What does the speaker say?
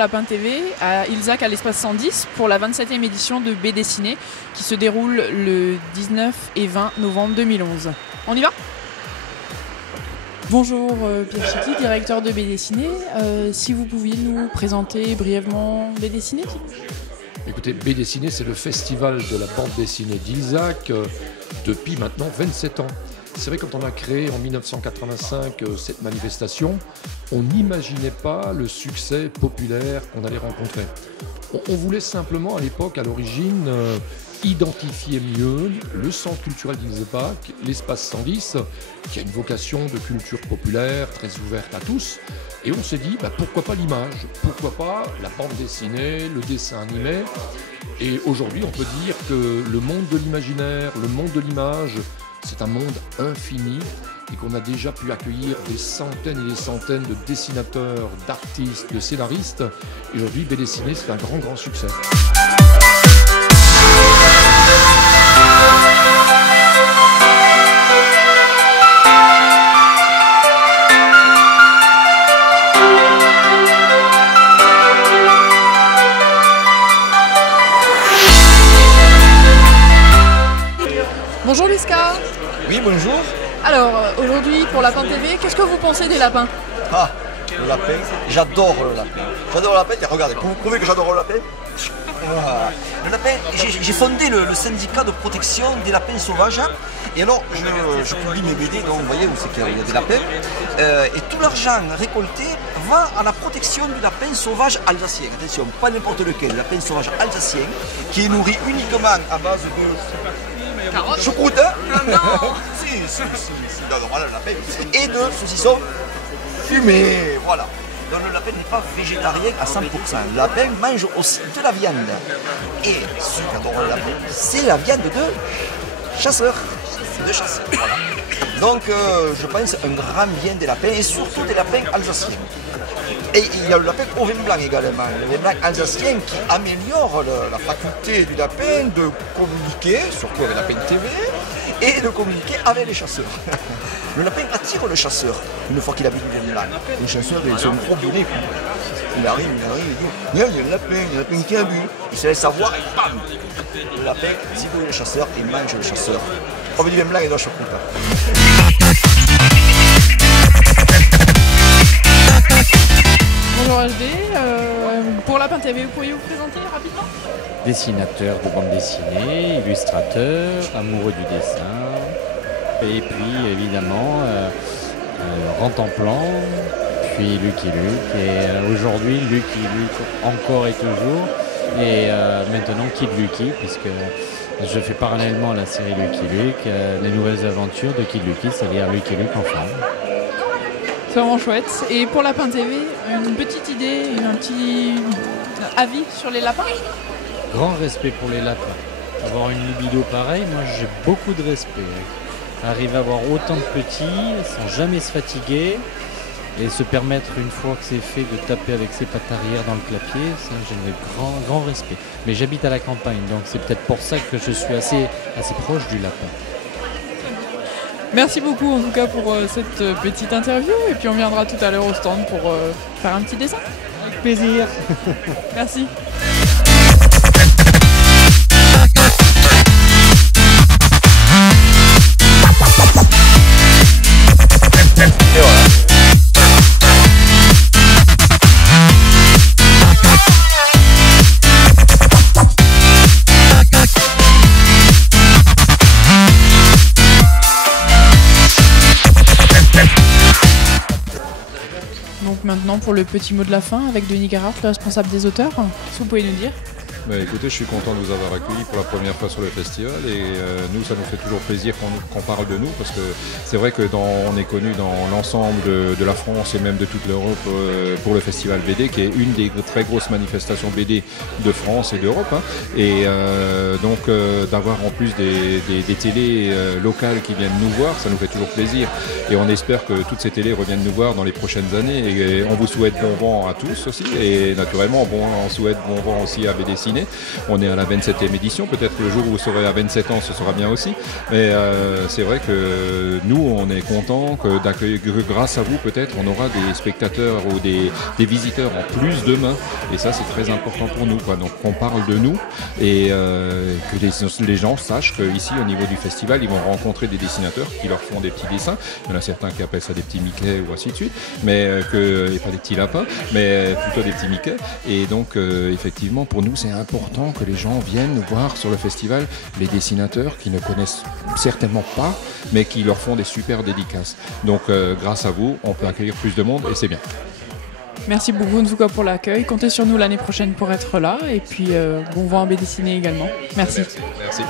Lapin TV à Ilzac à l'espace 110 pour la 27e édition de BD Ciné qui se déroule le 19 et 20 novembre 2011. On y va ? Bonjour Pierre Chicli, directeur de BD Ciné. Si vous pouviez nous présenter brièvement BD Ciné ? Écoutez, BD Ciné, c'est le festival de la bande dessinée d'Ilzac depuis maintenant 27 ans. C'est vrai, quand on a créé en 1985 cette manifestation, on n'imaginait pas le succès populaire qu'on allait rencontrer. On voulait simplement, à l'époque, à l'origine, identifier mieux le centre culturel d'Ilzac, l'espace 110, qui a une vocation de culture populaire, très ouverte à tous. Et on s'est dit, pourquoi pas l'image ? Pourquoi pas la bande dessinée, le dessin animé ? Et aujourd'hui, on peut dire que le monde de l'imaginaire, le monde de l'image, c'est un monde infini et qu'on a déjà pu accueillir des centaines et des centaines de dessinateurs, d'artistes, de scénaristes. Et aujourd'hui, BD Ciné, c'est un grand succès. Bonjour Liska. Oui, bonjour. Alors aujourd'hui pour Lapin TV, qu'est-ce que vous pensez des lapins ? Ah, le lapin, j'adore le lapin. J'adore le lapin, regardez, pour vous prouver que j'adore le lapin. Voilà. Le lapin, j'ai fondé le syndicat de protection des lapins sauvages. Et alors, je publie mes BD, donc vous voyez où c'est qu'il y a des lapins. Et tout l'argent récolté va à la protection du lapin sauvage alsacien. Attention, pas n'importe lequel, le lapin sauvage alsacien, qui est nourri uniquement à base de choucroute, hein. Non. Si, non, voilà le lapin. Et de saucissons fumés, voilà. Donc le lapin n'est pas végétarien à 100%. Le lapin mange aussi de la viande. Et ceux qui adorent le lapin, c'est la viande de chasseurs. De chasseurs, voilà. Donc je pense un grand bien des lapins et surtout des lapins alsaciens. Et il y a le lapin au vin blanc également, le vin blanc alsacien qui améliore la faculté du lapin de communiquer, surtout avec la lapin TV, et de communiquer avec les chasseurs. Le lapin attire le chasseur une fois qu'il a bu du vin blanc. Les chasseurs, ils sont trop bonnets. Il arrive, il dit, il y a le lapin qui a bu. Il se laisse savoir et bam, le lapin cible le chasseur et mange le chasseur. On veut du vin blanc et doit chocolat. Bonjour HD, pour Lapin TV, vous pourriez vous présenter rapidement ? Dessinateur de bande dessinée, illustrateur, amoureux du dessin, et puis évidemment Rantanplan, puis Lucky Luke, et aujourd'hui Lucky Luke encore et toujours, et maintenant Kid Lucky, puisque je fais parallèlement la série Lucky Luke, les nouvelles aventures de Kid Lucky, c'est-à-dire Lucky Luke en femme. C'est vraiment chouette. Et pour Lapin TV, une petite idée, un petit avis sur les lapins ? Grand respect pour les lapins. Avoir une libido pareille, moi j'ai beaucoup de respect. Arriver à avoir autant de petits sans jamais se fatiguer et se permettre une fois que c'est fait de taper avec ses pattes arrière dans le clapier, ça j'ai un grand respect. Mais j'habite à la campagne, donc c'est peut-être pour ça que je suis assez proche du lapin. Merci beaucoup en tout cas pour cette petite interview et puis on viendra tout à l'heure au stand pour faire un petit dessin. Avec plaisir. Merci. Et voilà. Donc maintenant pour le petit mot de la fin avec Denis Garard, le responsable des auteurs, si vous pouvez nous dire. Écoutez, je suis content de vous avoir accueillis pour la première fois sur le festival et nous, ça nous fait toujours plaisir qu'on parle de nous parce que c'est vrai que on est connu dans l'ensemble de la France et même de toute l'Europe pour le festival BD qui est une des très grosses manifestations BD de France et d'Europe. Hein. Et donc d'avoir en plus des télés locales qui viennent nous voir, ça nous fait toujours plaisir et on espère que toutes ces télés reviennent nous voir dans les prochaines années et on vous souhaite bon vent à tous aussi et naturellement on souhaite bon vent aussi à BD Ciné dessinée. On est à la 27e édition, peut-être le jour où vous serez à 27 ans, ce sera bien aussi. Mais c'est vrai que nous, on est contents d'accueillir, grâce à vous peut-être, on aura des spectateurs ou des visiteurs en plus demain. Et ça, c'est très important pour nous, quoi. Donc on parle de nous et que les gens sachent qu'ici, au niveau du festival, ils vont rencontrer des dessinateurs qui leur font des petits dessins. Il y en a certains qui appellent ça des petits Mickey ou ainsi de suite, mais et pas des petits lapins, mais plutôt des petits Mickey. Et donc, effectivement, pour nous, c'est important que les gens viennent voir sur le festival les dessinateurs qui ne connaissent certainement pas, mais qui leur font des super dédicaces. Donc, grâce à vous, on peut accueillir plus de monde et c'est bien. Merci beaucoup en tout cas pour l'accueil. Comptez sur nous l'année prochaine pour être là. Et puis bon vent en BD ciné également. Merci. Merci.